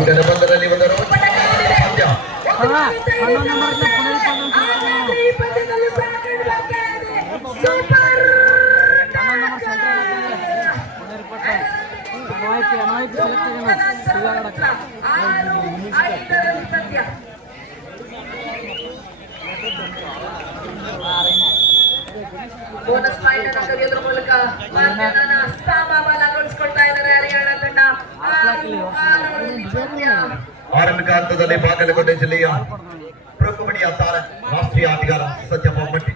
ಅಂಕದ ಬಂದರಲ್ಲಿ ಒಂದು ಪಂದ್ಯ ಬೋನಸ್ ಪಾಯಿಂಟ್ ಅನ್ನು ಕರೆಯೋದ್ರ ಮೂಲಕ ಮಾರ್ಗನ ಸಮಬಲಗೊಳಿಸಿಕೊಳ್ತಾ ಇದ್ದಾರೆ ಹರಿಯಾಣ ತಂಡ. ಆರಂಭಿಕ ಹಂತದಲ್ಲಿ ಬಾಗಲಕೋಟೆ ಜಿಲ್ಲೆಯ ಪ್ರೊ ಕಬಡ್ಡಿಯ ತಾರ ರಾಷ್ಟ್ರೀಯ ಆಟಗಾರ ಸತ್ಯ ಬೊಮ್ಮಟ್ಟಿ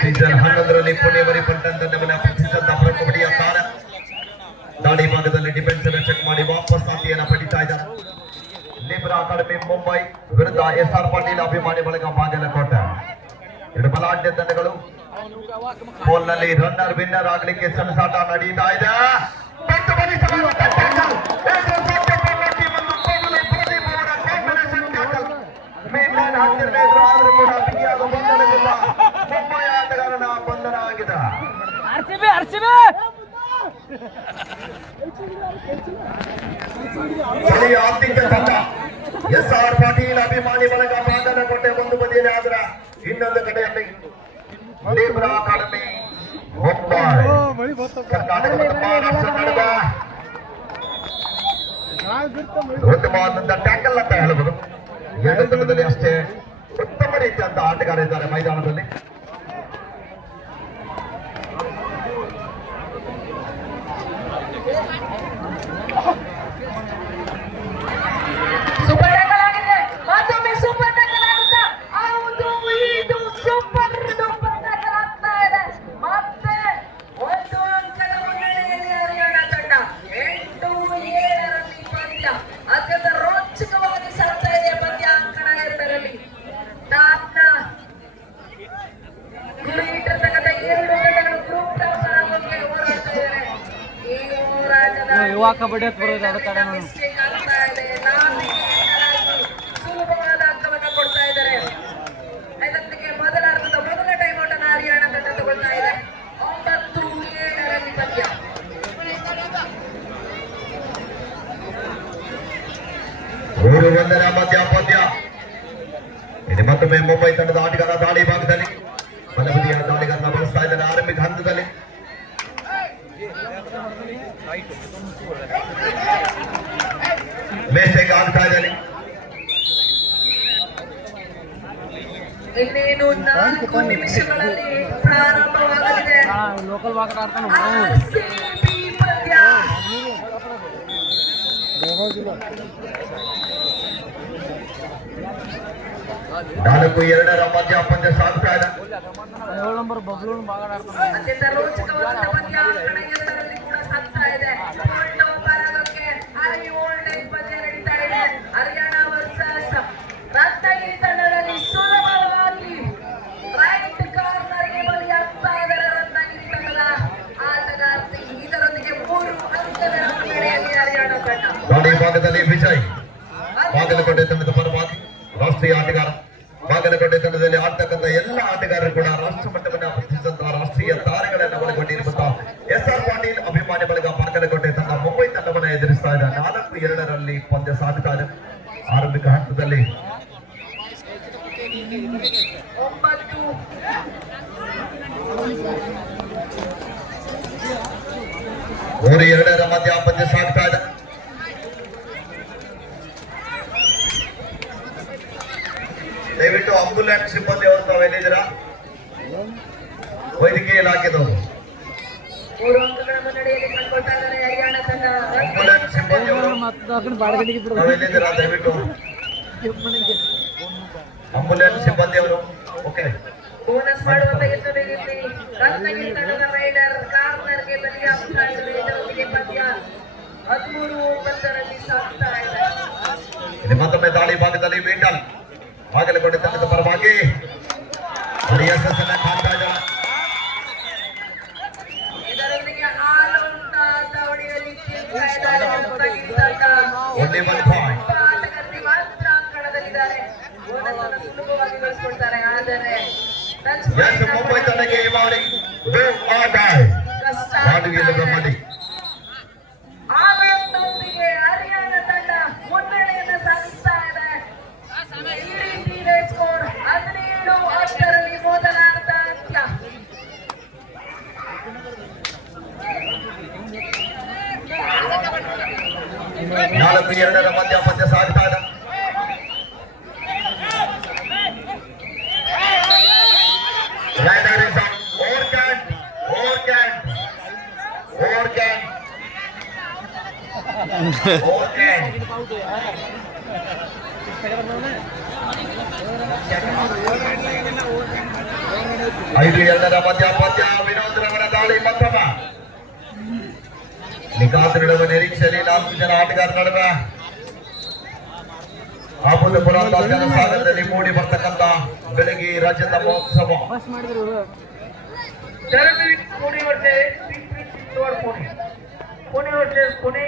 ಸೀಸನ್ 11ರಲ್ಲಿ ಪುಣೆ ಮರಿಪಟ್ಟಣ ತಂಡವನ್ನು ಪ್ರತಿಷ್ಠಿತ ಪ್ರೊ ಕಬಡ್ಡಿಯ ತಾರ ದಾಳಿ ಭಾಗದಲ್ಲಿ ಡಿಫೆನ್ಸ್ ಅನ್ನು ಚೆಕ್ ಮಾಡಿ ವಾಪಸ್ ಆತಿಯನ್ನು ಪಡಿತಾ ಇದ್ದಾರೆ. ಲಿಬ್ರಾ ಅಕಾಡೆಮಿ ಮುಂಬೈ ವಿರುದ್ಧ SR ಪಾಟೀಲ್ ಅಭಿಮಾನಿ ಬಳಗ ಬಾಗಲಕೋಟೆ. ಎರಡು ಬಲಾಢ್ಯ ತಂಡಗಳು ಪೋಲ್ನಲ್ಲಿ ರನ್ನರ್ ವಿನ್ನರ್ ಆಗಲಿಕ್ಕೆ ಸೆಣಸಾಟ ನಡೀತಾ ಇದೆ. ಮುಂಬೈ ಆಟಗಾರನ ಬಂಧನ ಆಗಿದೆ. ಆರ್ಥಿಕ ತಂಡ SR ಪಾಟೀಲ್ ಅಭಿಮಾನಿ ಬಳಗ ಬಾಗಲಕೋಟೆ ಒಂದು ಬದಿಯಲ್ಲಿ ಆದ್ರ ಇನ್ನೊಂದು ಕಡೆಯಲ್ಲಿ ಲಿಬ್ರಾ ಅಕಾಡೆಮಿ ಮುಂಬೈ ಕರ್ನಾಟಕ ಮತ್ತು ಮಹಾರಾಷ್ಟ್ರ ನಡುವೆ ಉತ್ತಮವಾದಂತಹ ಟ್ಯಾಕಲ್ ಅಂತ ಹೇಳಬಹುದು. ಎರಡು ತಂಡದಲ್ಲಿ ಅಷ್ಟೇ ಉತ್ತಮ ರೀತಿಯಂತ ಆಟಗಾರ ಇದ್ದಾರೆ ಮೈದಾನದಲ್ಲಿ. ಕಬಡ್ಡಿ ಬರೋದು ಅದ ಕಡೆ ಸುಲಭವಾದ ಅಂಕವನ್ನು ಕೊಡ್ತಾ ಇದ್ದಾರೆ. ಇದಕ್ಕೆ ಮೊದಲ ಅರ್ಧದ ಮೊದಲ ಟೈಮ್ ಔಟ್ ಅನ್ನು ಹರಿಯಾಣ ತಂಡ ತಗೊಳ್ತಾ ಇದೆ. 9-7ರಲ್ಲಿ ಪಂದ್ಯ. ಮಧ್ಯ ಪಂದ್ಯ ಇದು ಮತ್ತೊಮ್ಮೆ ಮುಂಬೈ ತಂಡದ ಆಟಗಾರ ದಾಳಿ ಭಾಗದಲ್ಲಿ ಬಲಬದಿಯ ದಾಳಿಗಾರನ ಬಳಸ್ತಾ ಇದ್ದಾರೆ. ಆರಂಭಿಕ ಹಂತದಲ್ಲಿ ಮೆಸೇಜ್ ಆಗ್ತಾ ಇದ್ದಾನೆ. ಇನ್ನೇನು 4 ನಿಮಿಷಗಳಲ್ಲಿ ಪ್ರಾರಂಭವಾಗಲಿದೆ ಲೋಕಲ್ RCB ಪಂದ್ಯ. 4-2ರ ಮಧ್ಯ ಪಂದ್ಯ ಸಾಗ್ತಾ ಇದೆ. 7 ನಂಬರ್ ಬಬ್ಲೂ ಅತ್ಯಂತ ರೋಚಕವಾದ ಪಂದ್ಯ ಎರಡರಲ್ಲಿ ಕೂಡ ಸಾಗ್ತಾ ಇದೆ. ಪಂದ್ಯ ನಡೀತಾ ಇದೆ. ಹರಿಯಾಣ ವರ್ಸಸ್ ರತ್ನಗಿರಿ ತಂಡದಲ್ಲಿ ಸುಲಭವಾಗಿ ರೈಟ್ ಕಾರ್ನರ್ಗೆ ಬಲಿಯಾಗ್ತಾ ಇದ್ದಾರೆ ರತ್ನಗಿರಿ ತಂಡದ ಆಟಗಾರ್ತಿ. ಇದರೊಂದಿಗೆ 3 ಅಂಕದ ಮುನ್ನಡೆಯಲ್ಲಿ ಹರಿಯಾಣ ತಂಡ. ದಾಳಿ ಭಾಗದಲ್ಲಿ ವಿಜಯ್ ಬಾಗಲಕೋಟೆ ತಂಡದ ಪರವಾಗಿ ರಾಷ್ಟ್ರೀಯ ಆಟಗಾರ. ಬಾಗಲಕೋಟೆ ತಂಡದಲ್ಲಿ ಆಡ್ತಕ್ಕಂಥ ಎಲ್ಲ ಆಟಗಾರರು ಕೂಡ ರಾಷ್ಟ್ರ ಮಟ್ಟವನ್ನು ಪ್ರತಿಷ್ಠಿಸಿದಂತಹ ರಾಷ್ಟ್ರೀಯ ತಾರೆಗಳನ್ನು ಒಳಗೊಂಡಿರುವಂತಹ SR ಪಾಟೀಲ್ ಅಭಿಮಾನಿ ಬಳಗ ಬಾಗಲಕೋಟೆ ತಂಡ ಮುಂಬೈ ತಂಡವನ್ನು ಎದುರಿಸ್ತಾ ಇದೆ. 4-2ರಲ್ಲಿ ಪಂದ್ಯ ಸಾಗುತ್ತಾ ಇದೆ. ಆರಂಭಿಕ ಹಂತದಲ್ಲಿ 3-2ರ ಮಧ್ಯ ಪಂದ್ಯ ಸಾಗ್ತಾ ಇದೆ. ದಯವಿಟ್ಟು ಆಂಬುಲೆನ್ಸ್ ಸಿಬ್ಬಂದಿ ಅವರು ತಾವು ಎಲ್ಲಿದ್ದೀರಾ? ವೈದ್ಯಕೀಯ ಇಲಾಖೆದವರು ಆಂಬುಲೆನ್ಸ್ ಸಿಬ್ಬಂದಿ ಅವರು ಎಲ್ಲಿದ್ದೀರಾ? ದಯವಿಟ್ಟು ಆಂಬುಲೆನ್ಸ್ ಸಿಬ್ಬಂದಿ ಅವರು ಓಕೆ. ಬೋನಸ್ ಮಾಡುವಂತ ಎತ್ತುವರಿಯಲ್ಲಿ ರತ್ನಗಿರಿ ತಂಡದ ರೈಡರ್ ಕಾರ್ನರ್ಗೆ ಬಲಿಯಾಗ್ತಾ ಇದ್ದಾರೆ. ಇದರೊಂದಿಗೆ ಪಂದ್ಯ 13-9ರಲ್ಲಿ ಸಾಗ್ತಾ ಇದೆ. ಮತ್ತೊಮ್ಮೆ ದಾಳಿ ಭಾಗದಲ್ಲಿ ವೀಟಲ್ ಬಾಗಲಕೋಟೆ ತಂಡದ ಪರವಾಗಿ ಯಶಸ್ಸನ್ನು ಕಾಣ್ತಾ ಇದ್ದಾರೆ. ಇದರೊಂದಿಗೆ ಆಲೌಟ್ ದಾವಣಿಯಲ್ಲಿ ಮಾತ್ರ ಅಂಕಣದಲ್ಲಿದ್ದಾರೆ. ಬೋನಸ್ ಅನ್ನು ಸುಲಭವಾಗಿ ಗಳಿಸಿಕೊಳ್ತಾರೆ. ಆದರೆ ಮುಂಬೈ ತಂಡಕ್ಕೆ ಆ 4-2 ಮಧ್ಯ ಪಂದ್ಯ ಸಾಗ್ತಾ ಇದೆ. ಐದು ಎರಡರ ಮಧ್ಯ ಪಂದ್ಯ ವಿನೋದ್ ರವರ ದಾಳಿ ಮತ್ತೊಮ್ಮ ನಿಖಾತ್ ನಿರೀಕ್ಷೆಯಲ್ಲಿ 4 ಜನ ಆಟಗಾರ ನಡುವೆ ಅಭೂತಪೂರ್ವ ಜನಸಾಗರದಲ್ಲಿ ಮೂಡಿ ಬರ್ತಕ್ಕಂಥ ಬೆಳಗ್ಗೆ ರಾಜ್ಯದ ಮಹೋತ್ಸವ. Pune versus Pune versus Pune.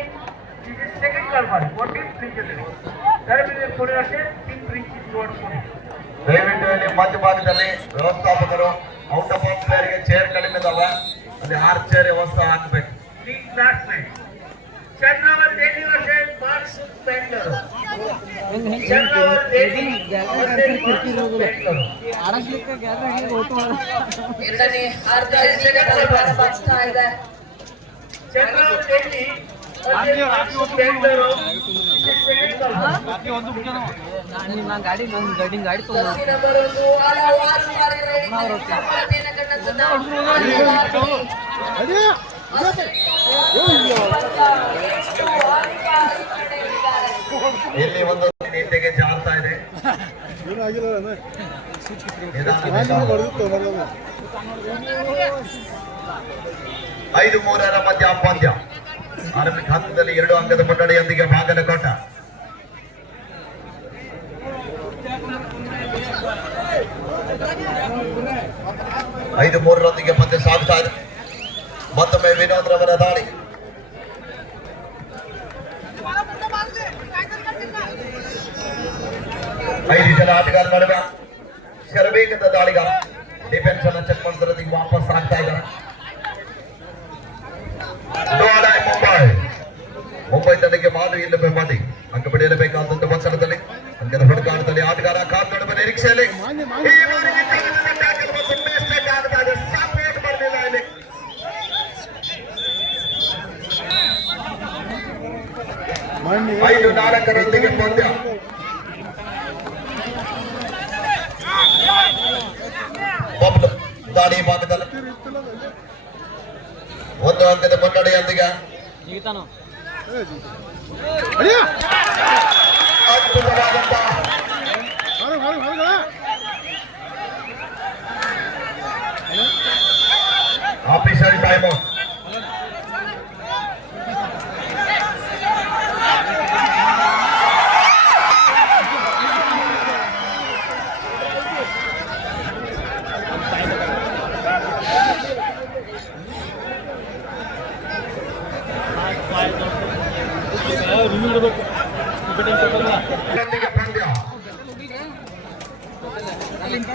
This is second call for what is Pune versus Pune. ದಯವಿಟ್ಟು ಇಲ್ಲಿ ಮಧ್ಯಭಾಗದಲ್ಲಿ ವ್ಯವಸ್ಥಾಪಕರು ಔಟ್ ಆಫ್ ಪ್ಲೇಯರ್ಗೆ ಚೇರ್ ಕಡಿಮೆ ಇದಾವೆ, ಅಲ್ಲಿ 6 ಚೇರ್ ವ್ಯವಸ್ಥೆ ಹಾಕ್ಬೇಕು. Chandravar Delhi versus Marks Bangalore. Chandravar Delhi versus Bangalore. ಆಡಸ್ಲಿಕ್ಕೆ ಗ್ಯಾದರ್ ಓಟು ಎರಡನೇ ಅರ್ಧ ಬಲಭಾಗ ಬರ್ತಾ ಇದೆ. Chandravar Delhi versus Bangalore. ನಾನು ಗಾಡಿ ಗಾಡಿ ತಗೊಂಡು ಜರ್ಸಿ ನಂಬರ್ 1 ಹಲವಾರು ಬಾರಿ ರೈಡಿಂಗ್ ಸಫಲತೆಯನ್ನು ಕಂಡಂತ ಇಲ್ಲಿ ಒಂದು ನೀತಿಗೆ ಜಾರ್ತಾ ಇದೆ. ನಿಧಾನ. 5-3 ಮಧ್ಯ ಪಂದ್ಯ ಆರಂಭಿಕ ಹಂತದಲ್ಲಿ 2 ಅಂಕದ ಮುನ್ನಡೆಯೊಂದಿಗೆ ಬಾಗಲಕೋಟ. 5-3 ಪಂದ್ಯ ಸಾಗ್ತಾ ಇದೆ. ಮತ್ತೊಮ್ಮೆ ವಿನೋದ್ ರವರ ದಾಳಿ. 5 ಜನ ಆಟಗಾರ ನಡುವೆ ಶರವೇಗದ ದಾಳಿಗಾರ ಡಿಫೆನ್ಸ್ ಅನ್ನ ಚೆಕ್ ಮಾಡ್ತಿರೋದಕ್ಕೆ ವಾಪಸ್ ಆಗ್ತಾ ಇದ್ದಾರೆ. ಮುಂಬೈ ತಂಡಕ್ಕೆ ಮಾದು ಇಲ್ಲ ಬೆಂಬದಿ ಅಂಕ ಪಡೆಯಲೇಬೇಕಾದಂತ ಒತ್ತಡದಲ್ಲಿ ಅಂಕದ ಹುಡುಕಾಟದಲ್ಲಿ ಆಟಗಾರ ಕಾತೊಡಬ ನಿರೀಕ್ಷೆಯಲ್ಲಿ ಸಪೋರ್ಟ್ ಮಾಡಲಿಲ್ಲ ಇಲ್ಲಿ. 5-4 ಪಂದ್ಯ. ಬಬ್ಲು ದಾಳಿ ಭಾಗದಲ್ಲಿ 1 ಅಂಕದ ಮುನ್ನಡೆಯೊಂದಿಗೆ ಜೀವಿತಾನು ಅದ್ಭುತವಾದಂತ ಆಫೀಸರ್ ಟೈಮ್ ಔಟ್.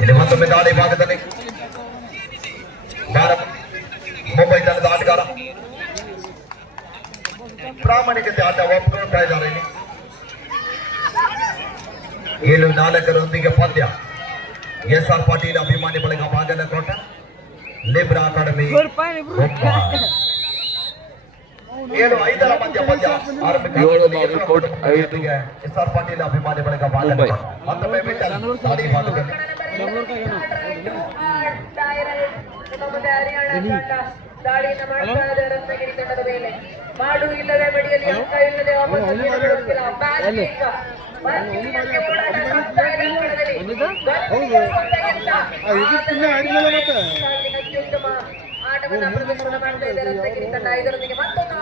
ಇಲ್ಲಿ ಮತ್ತೊಮ್ಮೆ ದಾಳಿ ಭಾಗದಲ್ಲಿ ಮುಂಬೈ ತಂಡದ ಆಟಗಾರ ಪ್ರಾಮಾಣಿಕತೆ ಆಟ ಒಪ್ಪಿಕೊಳ್ತಾ ಇದ್ದಾರೆ. ಇಲ್ಲಿ 7-4 ಪಂದ್ಯ. SR ಪಾಟೀಲ್ ಅಭಿಮಾನಿ ಬಳಗ ಬಾಗಲಕೋಟ, ಲಿಬ್ರಾ ಅಕಾಡೆಮಿ 7-5 ಮಧ್ಯ ಪಂದ್ಯ ಆರಂಭಿಕ SR ಪಾಟೀಲ್ ಅಭಿಮಾನಿ ಬಳಗ ಬಾಗಲಕೋಟ. ಮತ್ತೊಮ್ಮೆ ದಾಳಿ ಭಾಗದಲ್ಲಿ ದಾಳಿಯನ್ನು ಮಾಡ್ತಾ ಇದೆ ರತ್ನಗಿರಿ ತಂಡದ ಮೇಲೆ. ಮಾಡು ಇಲ್ಲದೆ ಬಡಿಯಲ್ಲಿ ಅಂಕ ಇಲ್ಲದೆ ವಾಪಸ್ ಅತ್ಯುತ್ತಮ ಆಟವನ್ನು ಪ್ರದರ್ಶನ ಮಾಡ್ತಾ ಇದೆ ರತ್ನಗಿರಿ ತಂಡ. ಇದರೊಂದಿಗೆ ಮತ್ತೊಂದು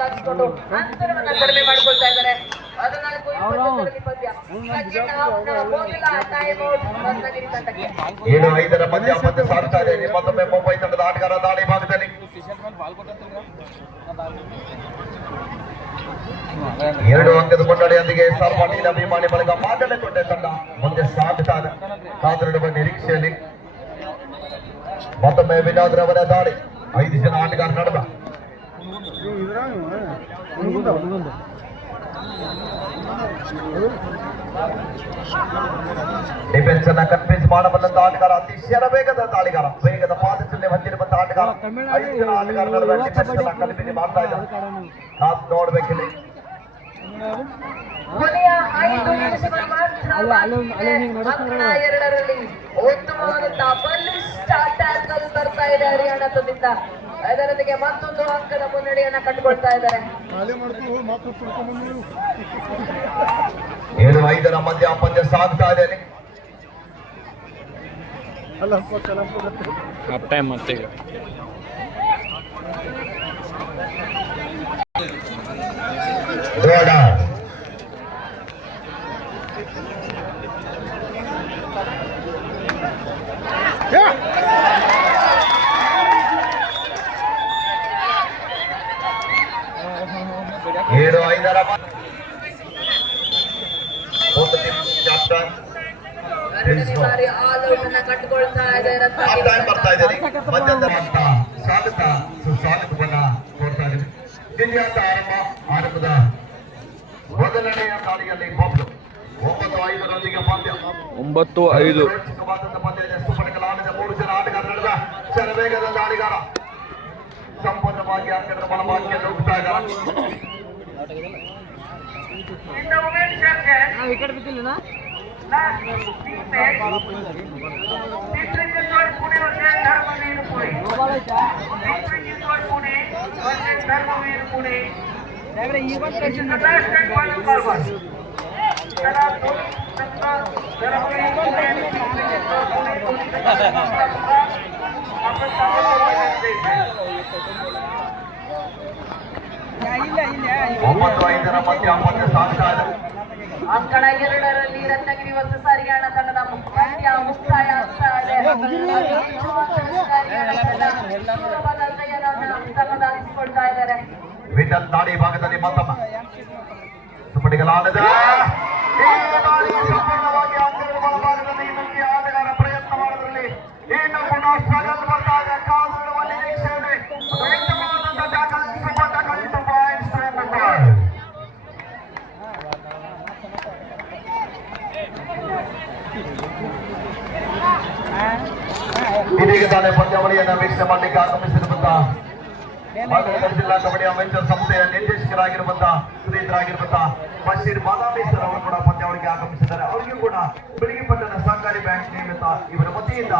ದಾಟಿಸಿಕೊಂಡು ಅಂತರವನ್ನು ಕಡಿಮೆ ಮಾಡಿಕೊಳ್ತಾ ಇದ್ದಾರೆ. 14-20 ಪಂದ್ಯ. ಟೈಮ್ ಔಟ್ ರತ್ನಗಿರಿ ತಂಡಕ್ಕೆ. 7-5 ಮಧ್ಯ ಪಂದ್ಯ ಸಾಗ್ತಾ ಇದೆ. ಮತ್ತೊಮ್ಮೆ ಮುಂಬೈ ತಂಡದ ಆಟಗಾರ ದಾಳಿ ಭಾಗದಲ್ಲಿ 2 ಅಂಕದ ಮುನ್ನಡೆಯೊಂದಿಗೆ SR ಪಾಟೀಲ್ ಅಭಿಮಾನಿ ಬಳಗ ಬಾಗಲಕೋಟೆ ತಂಡ ಮುಂದೆ ಸಾಗ್ತಾ ಇದೆ ಕಾತೊಡಬ ನಿರೀಕ್ಷೆಯಲ್ಲಿ. ಮತ್ತೊಮ್ಮೆ ವಿನೋದ್ ರವರ ದಾಳಿ. 5 ಜನ ಆಟಗಾರ ನಡುವೆ ಡಿಫೆನ್ಸ್ ಅನ್ನ ಕನ್ಫ್ಯೂಸ್ ಮಾಡಬಲ್ಲಂತ ಆಟಗಾರ, ಅತಿ ಶರವೇಗದ ದಾಳಿಗಾರ, ವೇಗದ ಪಾದಚಲನೆ ಹೊಂದಿರುವಂತ ಆಟಗಾರ. 5 ಜನ ಆಟಗಾರ ನಡುವೆ ಡಿಫೆನ್ಸ್ ಅನ್ನ ಕನ್ಫ್ಯೂಸ್ ಮಾಡ್ತಾ ಇದ್ದಾರೆ. ನಾವು ನೋಡ್ಬೇಕಿಲ್ಲಿ ಕೊನೆಯ 5 ನಿಮಿಷಗಳು ಮಾತ್ರ ಬಾಕಿ ಇದೆ. ಅಂಕಣ 2ರಲ್ಲಿ ಉತ್ತಮವಾದಂತಹ ಬಲಿಷ್ಠ ಅಟ್ಯಾಕ್ ಅಲ್ಲಿ ಬರ್ತಾ ಇದೆ ಹರಿಯಾಣ ತಂಡದಿಂದ. ಅದರೊಂದಿಗೆ ಮತ್ತೊಂದು ಅಂಕದ ಮುನ್ನಡೆಯನ್ನ ಕಟ್ಟಿಕೊಳ್ತಾ ಇದ್ದಾರೆ. 7-5 ಮಧ್ಯ ಪಂದ್ಯ ಸಾಗ್ತಾ ಇದೆ. ಹಾಫ್ ಟೈಮ್ ಮತ್ತೆ ಗೋಡ 7-5 ಒಂದು ಟೀಮ್ ಕ್ಯಾಪ್ಟನ್ ಎರಡನೇ ಬಾರಿ ಆಲ್ ಔಟ್ ಅನ್ನ ಕಟ್ಟಿಕೊಳ್ತಾ ಇದೆ ಹಾಫ್ ಟೈಮ್ ಬರ್ತಾ ಇದೆ. ಮಧ್ಯಂತರ ಅಂತ ಸ್ವಾಗತ ಸುಸ್ವಾಗತವನ್ನ ಕೋರ್ತಾ ಇದ್ದೀವಿ. ದಿವ್ಯಾಂತ ಆರಂಭದ ಮೊದಲನೆಯ ದಾಳಿಯಲ್ಲಿ ಬಬ್ಲು 9-5 ಪಂದ್ಯ 9-5 ರೋಚಕವಾದಂತಹ ಪಂದ್ಯ ಇದೆ. ಸುಪರ್ಣಕಲಾನದ 3 ಜನ ಆಟಗಾರರಿಂದ ಶರವೇಗದ ದಾಳಿಗಾರ ಸಂಪೂರ್ಣವಾಗಿ ಅಂಕದ ಬಲವಾಗಿ ನುಗ್ಗುತ್ತಾ ಇದ್ದಾರೆ. In the women's section, wicket ಬಿದ್ದಿಲ್ಲ last team match, District Indore Pune versus Dharmavir Pune. District Indore Pune versus Dharmavir Pune. This is the last and final call. There are two Dharmavir Pune and District Indore Pune. After ಒಂಬತ್ತು ಐದರ ಮಧ್ಯ ಪಂದ್ಯ ಸಾಗ್ತಾ ಇದೆ. ಅಂಕಣ 2ರಲ್ಲಿ Ratnagiri versus Haryana ತಂಡದ ಪಂದ್ಯ ಮುಕ್ತಾಯ ಆಗ್ತಾ ಇದೆ. ಸುಲಭದ ಜಯವನ್ನು ತಮ್ಮದಾಗಿಸಿಕೊಳ್ತಾ ಇದ್ದಾರೆ. ವಿಠಲ್ ದಾಳಿ ಭಾಗದಲ್ಲಿ ಮತ್ತೊಮ್ಮ ಸುಪಟಿಗಲಾನದ ಈ ದಾಳಿ ಸಂಪೂರ್ಣವಾಗಿ ಅಂಕದ ಬಲಭಾಗದಲ್ಲಿ ಇನ್ನೊಂದು ಆಟಗಾರ ಪ್ರಯತ್ನ ಮಾಡೋದ್ರಲ್ಲಿ ಇನ್ನು ಪುನಃ ಸ್ಟ್ರಗಲ್ ಬರ್ತಾ ಇದೆ. ಕಾದುಡುವ ನಿರೀಕ್ಷೆ ಇದೆ. ಉತ್ತಮವಾದಂತಹ tackle, super tackle, 2 points to Mumbai. ಇದೀಗ ತಾನೇ ಪಂದ್ಯಾವಳಿಯನ್ನು ವೀಕ್ಷಣೆ ಮಾಡಲಿಕ್ಕೆ ಆಗಮಿಸಿರುವಂತಹ ಮಾದರಿ ಜಿಲ್ಲಾ ಕಬಡ್ಡಿ ಅಮೆಚರ್ ಸಂಸ್ಥೆಯ ನಿರ್ದೇಶಕರಾಗಿರುವಂತಹ ಶ್ರೀಧರಾಗಿರುವಂತಹ ಬಶೀರ್ ಬಾದಾಮಿ ಸರ್ ಅವರು ಕೂಡ ಪಂದ್ಯಾವಳಿಗೆ ಆಗಮಿಸಿದ್ದಾರೆ. ಅವರಿಗೂ ಕೂಡ ಬೆಳಗ್ಗೆ ಪಟ್ಟಣ ಸಹಕಾರಿ ಬ್ಯಾಂಕ್ ನಿಯಮಿತ ಇವರ ವತಿಯಿಂದ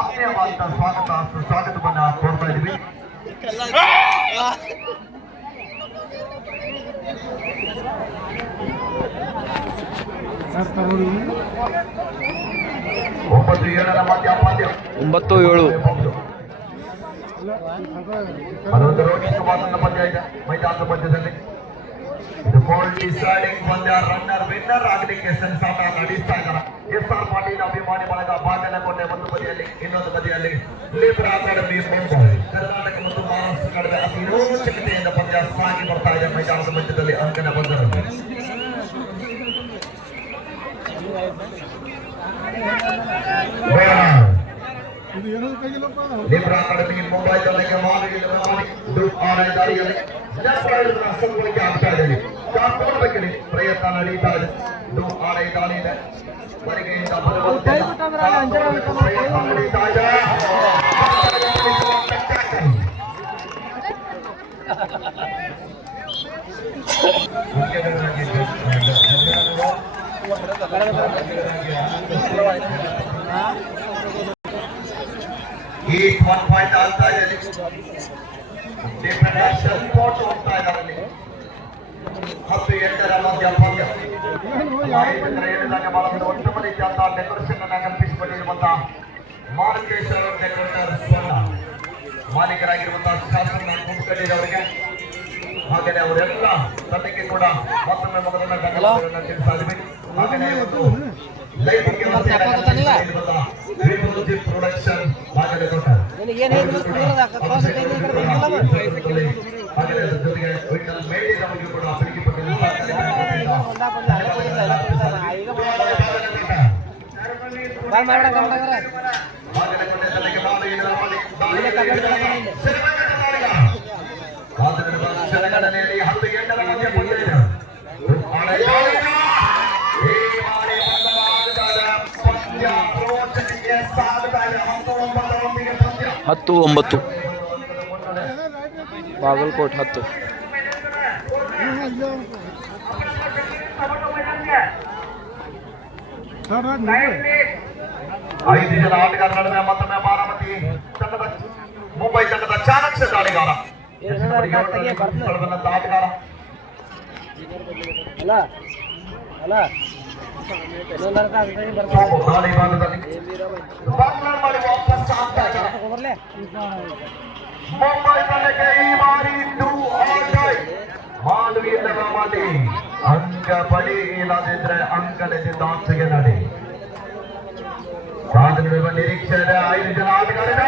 ಆತ್ಮೀಯವಾದಂತಹ ಸ್ವಾಗತವನ್ನ ಕೋರ್ತಾ ಇದ್ದೀವಿ. ಒಂಬತ್ತು ಏಳರ ಮಧ್ಯ ಪಂದ್ಯ 9-7 ಅದೊಂದು ರೋಚಕವಾದಂತಹ ಪಂದ್ಯ ಇದೆ ಮೈದಾನದ ಮಧ್ಯದಲ್ಲಿ. ಇದು ಗೋಲ್ ಡಿಸೈಡಿಂಗ್ ಪಂದ್ಯ. ರನ್ನರ್ ವಿನ್ನರ್ ಆಗಲಿಕ್ಕೆ ಸೆಣಸಾಟ ನಡೆಸ್ತಾ ಇದ್ದಾರೆ. SR ಪಾಟೀಲ್ ಅಭಿಮಾನಿ ಬಳಗ ಬಾಗಲಕೋಟೆ ಒಂದು ಬದಿಯಲ್ಲಿ, ಇನ್ನೊಂದು ಬದಿಯಲ್ಲಿ ಲಿಬ್ರಾ ಅಕಾಡೆಮಿ ಮುಂಬೈ. ಕರ್ನಾಟಕ ಮತ್ತು ಮಹಾರಾಷ್ಟ್ರ ನಡುವೆ ಅತಿ ರೋಚಕತೆಯಿಂದ ಪಂದ್ಯ ಸಾಗಿ ಬರ್ತಾ ಇದೆ ಮೈದಾನದ ಮಧ್ಯದಲ್ಲಿ ಅಂಕಣ ಬಂದರಲ್ಲಿ. ಲಿಬ್ರಾ ಅಕಾಡೆಮಿ ಮುಂಬೈ ತಂಡಕ್ಕೆ ದಾಳಿಯಲ್ಲಿ ಸೋಲಿಕೆ ಆಗ್ತಾ ಇದೆ. ಕಾಪಾಡಬೇಕಲ್ಲಿ ಪ್ರಯತ್ನ ನಡೀತಾ ಇದೆ. ದಾಳಿ ಇದೆ. ಬರಿಗೆಯಿಂದ ಪ್ರಯತ್ನ ನಡೀತಾ ಇದೆ. ಈ 1 ಪಾಯಿಂಟ್ ಆಗ್ತಾ ಇದೆ. ಡಿಫರೆನ್ಷಿಯಲ್ ಕೋಚ್ ಹೋಗ್ತಾ ಇದ್ದಾರೆ ಅಲ್ಲಿ. 10-8 ಮಧ್ಯ ಪಂದ್ಯ. ಹೇಳಿದಾಗ ಬಹಳಷ್ಟು ಉತ್ತಮ ರೀತಿಯಾದ ಡೆಕೋರೇಷನ್ ಅನ್ನ ಕಲ್ಪಿಸಿಕೊಂಡಿರುವಂತಹ ಮಾರ್ಕೇಶ್ವರ ಡೆಕೋರೇಟರ್ ಸ್ವರ್ಣ ಮಾಲೀಕರಾಗಿರುವಂತಹ ಶಾಸನ ಕುಂಕಡಿರವರಿಗೆ ಹಾಗೆಯೇ ಅವರೆಲ್ಲ ತಂಡಕ್ಕೆ ಕೂಡ ಮತ್ತೊಮ್ಮೆ ಮೊದಲನೇ ಧನ್ಯವಾದಗಳನ್ನು ತಿಳಿಸ್ತಾ ಇದ್ದೀವಿ. ಹಾಗೆಯೇ ಒಂದು ಲೈಟಿಂಗ್ ಪ್ರೊಡಕ್ಷನ್ ಬಾಗಲಕೋಟ ಹಾಗೆಯೇ ಜೊತೆಗೆ ವಿಠಲ್ ಮೇಡಿದವರಿಗೂ ಕೂಡ ಬೆಳಗ್ಗೆ ಪಟ್ಟಣ ಕ್ಷಣಗಣನೆಯಲ್ಲಿ 10-8 ಮಧ್ಯ ಪಂದ್ಯ ಇದೆ. ಹತ್ತು 9 ಬಾಗಲಕೋಟ್ 10. टमाटो मैदान में kindly 5 ಜನ ಆಟಗಾರರ ನಡುವೆ ಮತ್ತೊಮ್ಮೆ ಬಾರಾಮತಿ ತಂಡದ ಮುಂಬೈ ತಂಡದ ಚಾಣಕ್ಯ ದಾಳಿಗಾರ ಪಡೆದಂತ ಆಟಗಾರ ದಾಳಿ ಭಾಗದಲ್ಲಿ ಬಾಕ್ಲರ್ ಮಾಡಿ ವಾಪಸ್ ಆಗ್ತಾ ಇದ್ದಾರೆ. ಮುಂಬೈ ತಂಡಕ್ಕೆ ಈ ಬಾರಿ 2 or die. ಮಾಲುವಿಲ್ಲದ ಮಾಡಿ ಅಂಕ ಪಡಿ ಇಲ್ಲದಿದ್ರೆ ಅಂಕಣದಿಂದ ಆಚೆಗೆ ನಡೆ ಸಾಧನೆ ನಿರೀಕ್ಷೆ ಇದೆ. 5 ಜನ ಆಟಗಾರರು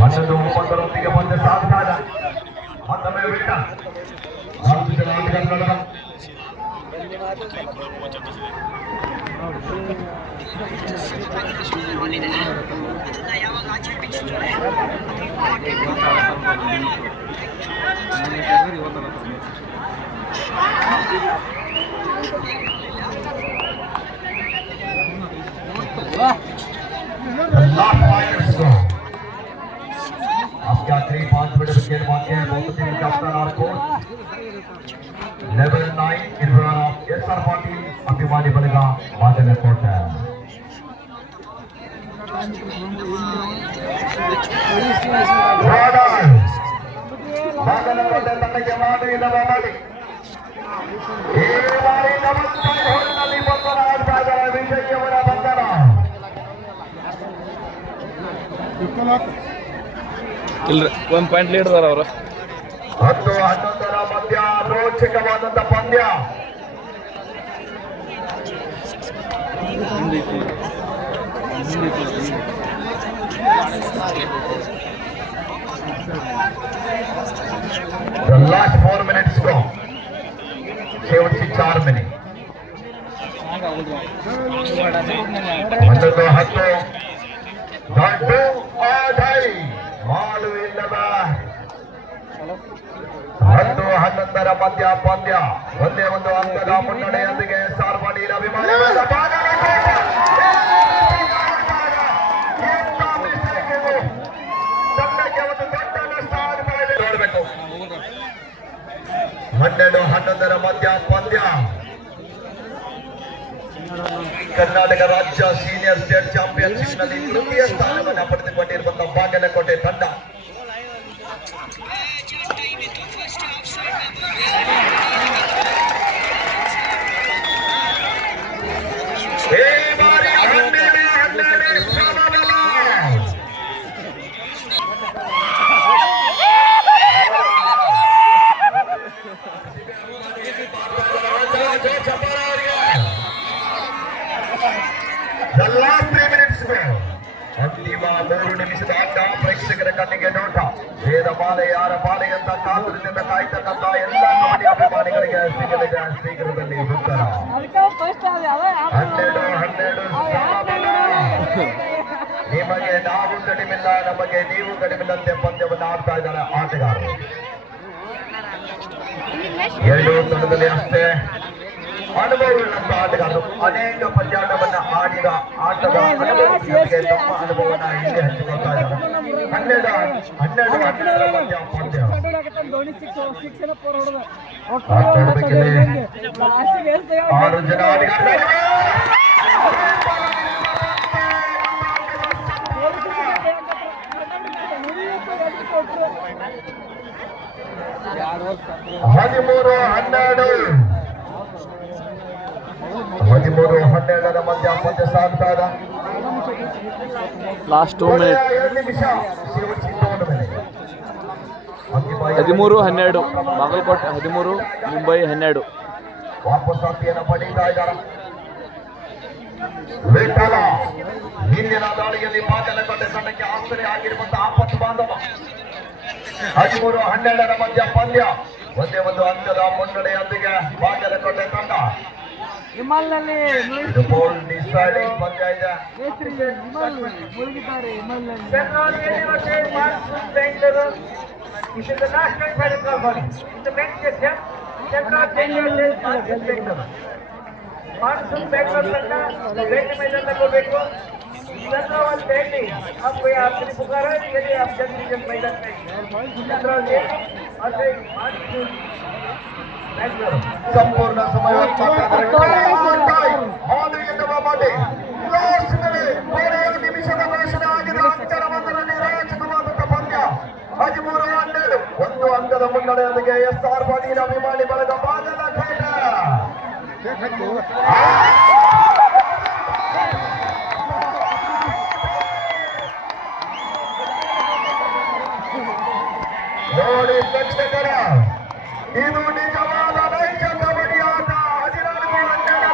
ಮತ್ತೊಂದು 9ರೊಂದಿಗೆ ಬಂದು ಸಾಧ್ಯ ಮತ್ತೊಮ್ಮೆ ಬಿಟ್ಟ 4 ಜನ ಆಟಗಾರರು आपके 3-5 मिनट खेल बाकी है. बहुत ही कैप्टन और coach level 9 in front of SR Patil अभिमानी बनेगा बादल कोट है. बादल कोट तक के मादरी नवामाली ಈ ಬಾರಿ ನಮಸ್ಕಾರ ಹೋರಿನಲ್ಲಿ ಬಂದು ಆಡ್ತಾ ಇದ್ದಾರೆ ವಿಜಯವರ ಬಂಧನ. ಇಲ್ರಿ 1 ಪಾಯಿಂಟ್ ಲೀಡ್ ಅದಾರ ಅವರು. 10-11ರ ಮಧ್ಯ ರೋಚಕವಾದಂತ ಪಂದ್ಯ. The last 4 minutes go. शेवटची 4 मिनिट. 11 ದೊಡ್ಡ ಆದಾಯ ಮಾಲು ಇಲ್ಲದ 10-11ರ ಮಧ್ಯ ಪಂದ್ಯ. ಒಂದೇ ಒಂದು ಅಂಕದ ಮುನ್ನಡೆಯೊಂದಿಗೆ ಸಾರ್ವಜನಿಕ ಅಭಿಮಾನಿಗಳ ತಂಡಕ್ಕೆ ಒಂದು ದೊಡ್ಡ ನಷ್ಟ ನೋಡಬೇಕು. 12-11ರ ಮಧ್ಯ ಪಂದ್ಯ. ಕರ್ನಾಟಕ ರಾಜ್ಯ ಸೀನಿಯರ್ ಸ್ಟೇಟ್ ಚಾಂಪಿಯನ್ಶಿಪ್ ನಲ್ಲಿ ತೃತೀಯ ಸ್ಥಾನವನ್ನು ಪಡೆದುಕೊಂಡಿರುವಂತಹ ಬಾಗಲಕೋಟೆ ತಂಡ ಈ ಬಾರಿ 12 ಸಮಬಲ. The last 3 minutes ಅಂತಿಮ 3 ನಿಮಿಷದ ಆಟ. ಪ್ರೇಕ್ಷಕರ ಕಣ್ಣಿಗೆ ನೋಟ. ವೇದ ಮಾಲೆ ಯಾರ ಬಾಲೆ ಅಂತ ಕಾತುರದಿಂದ ಕಾಯ್ತಕ್ಕಂಥ ಎಲ್ಲ ಕಬಡ್ಡಿ ಅಭಿಮಾನಿಗಳಿಗೆ ಸಿಗಲಿದೆ ಶೀಘ್ರದಲ್ಲಿ ಉತ್ತರ. 12-12 ಸಮಬಲ. ನಿಮಗೆ ನಾವು ಕಡಿಮಿಲ್ಲ, ನಮಗೆ ನೀವು ಕಡಿಮಿಲ್ಲಂತೆ ಪಂದ್ಯವನ್ನು ಆಡ್ತಾ ಇದ್ದಾರೆ ಆಟಗಾರರು. ಎರಡೂ ತಂಡದಲ್ಲಿ ಅಷ್ಟೇ ಅನುಭವವುಳ್ಳಂತ ಆಟಗಾರರು. ಅನೇಕ ಪಂದ್ಯಾಟವನ್ನ ಆಡಿದ ಆಟದ ಅನುಭವಕ್ಕೆ ತಮ್ಮ ಅನುಭವವನ್ನು ಇಲ್ಲಿ ಹಂಚಿಕೊಳ್ತಾ ಇದ್ದಾರೆ. 12-12ರ ಮಧ್ಯ ಪಂದ್ಯ. ನೋಡಬೇಕಿದೆ 6 ಜನ ಆಟಗಾರರು. ಹದಿಮೂರು 12ರ ಮಧ್ಯ ಪಂದ್ಯ ಸಾಗ್ತಾ ಇದೆ. Last 2 minute. 2 ನಿಮಿಷ ಶಿವಚಿ ಟೂರ್ನಮೆಂಟ್. 13-12 ಬಾಗಲಕೋಟೆ 13 ಮುಂಬೈ 12. ವಾಪಸ್ ಅಂತಿಯನ್ನು ಪಡೀತಾ ಇದ್ದಾರೆ. ವಿಠಲ ಹಿಂದಿನ ದಾಳಿಯಲ್ಲಿ ಬಾಗಲಕೋಟೆ ತಂಡಕ್ಕೆ ಆಶ್ರಯ ಆಗಿರುವಂತಹ ಆಪತ್ತು ಬಾಂಧವ. 13-12ರ ಮಧ್ಯ ಪಂದ್ಯ. ಒಂದೇ ಒಂದು ಅಂಕದ ಮುನ್ನಡೆಯೊಂದಿಗೆ ಬಾಗಲಕೋಟೆ ತಂಡ. ಇದು ಬೋಲ್ ಡಿಸೈಡಿಂಗ್ ಪಂದ್ಯ ಇದೆ. This is the last time by the company. In the bench section, monsoon backward ತಂಡ ಬೇಟೆ ಮೈದಾನ ತಗೋಬೇಕು. जनरल टेक्निक आपको ये आपके पुकार है यदि आप जन मैदान में जनरल टेक्निक और ಸಂಪೂರ್ಣ ಸಮಯ ಎನ್ನುವ ಮಾತೆ ಲಾಸ್ಟ್ನಲ್ಲಿ ಕೊನೆಯ ನಿಮಿಷದ ಘೋಷಣೆ ಆಗಿದೆ. ಅಂಕಣ ಮೊದಲನೇ ರೋಚಕವಾದಂತಹ ಪಂದ್ಯ 13-12 ಒಂದು ಅಂಕದ ಮುನ್ನಡೆಯೊಂದಿಗೆ SR ಪಾಟೀಲ್ ಅಭಿಮಾನಿ ಬಳಗ ಬಾಗಲಕೋಟೆ. ನೋಡಿ ಪ್ರೇಕ್ಷಕರ, ಇದು ನಿಜವಾದ ನೈಜ ಕಬಡ್ಡಿ ಆಟ. 14-12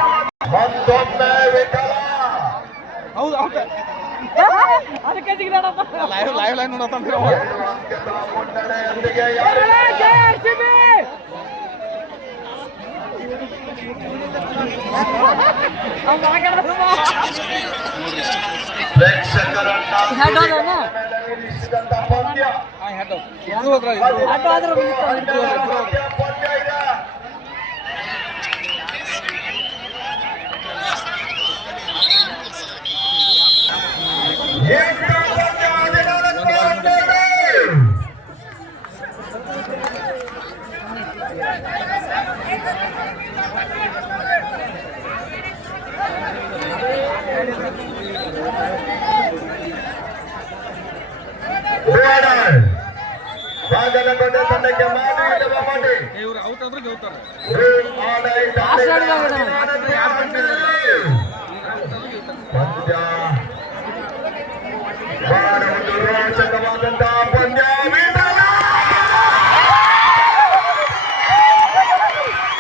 ಮತ್ತೊಮ್ಮೆ ವಿಠಲ ಹೌದು ಅದಕ್ಕೆ ಸಿಗ್ದಾಡಪ್ಪ ಲೈವ್ ನೋಡತ್ತಂತ 2 ಅಂಕದ ಮುನ್ನಡೆಯೊಂದಿಗೆ ಯಾರು ಪ್ರೇಕ್ಷಕರನ್ನ ನಿಲ್ಲಿಸಿದಂತಹ ಪಂದ್ಯ. ಪಂದ್ಯ ಇದೆ. ಎಂಟು ಪಂದ್ಯ 14-12. ಬಾಗಲಕೋಟೆ ತಂಡಕ್ಕೆ ಮಾಡಿ ಎನ್ನುವ ಮಾಡಿ ಪಂದ್ಯ ಬಹಳ ಒಂದು ರೋಚಕವಾದಂತಹ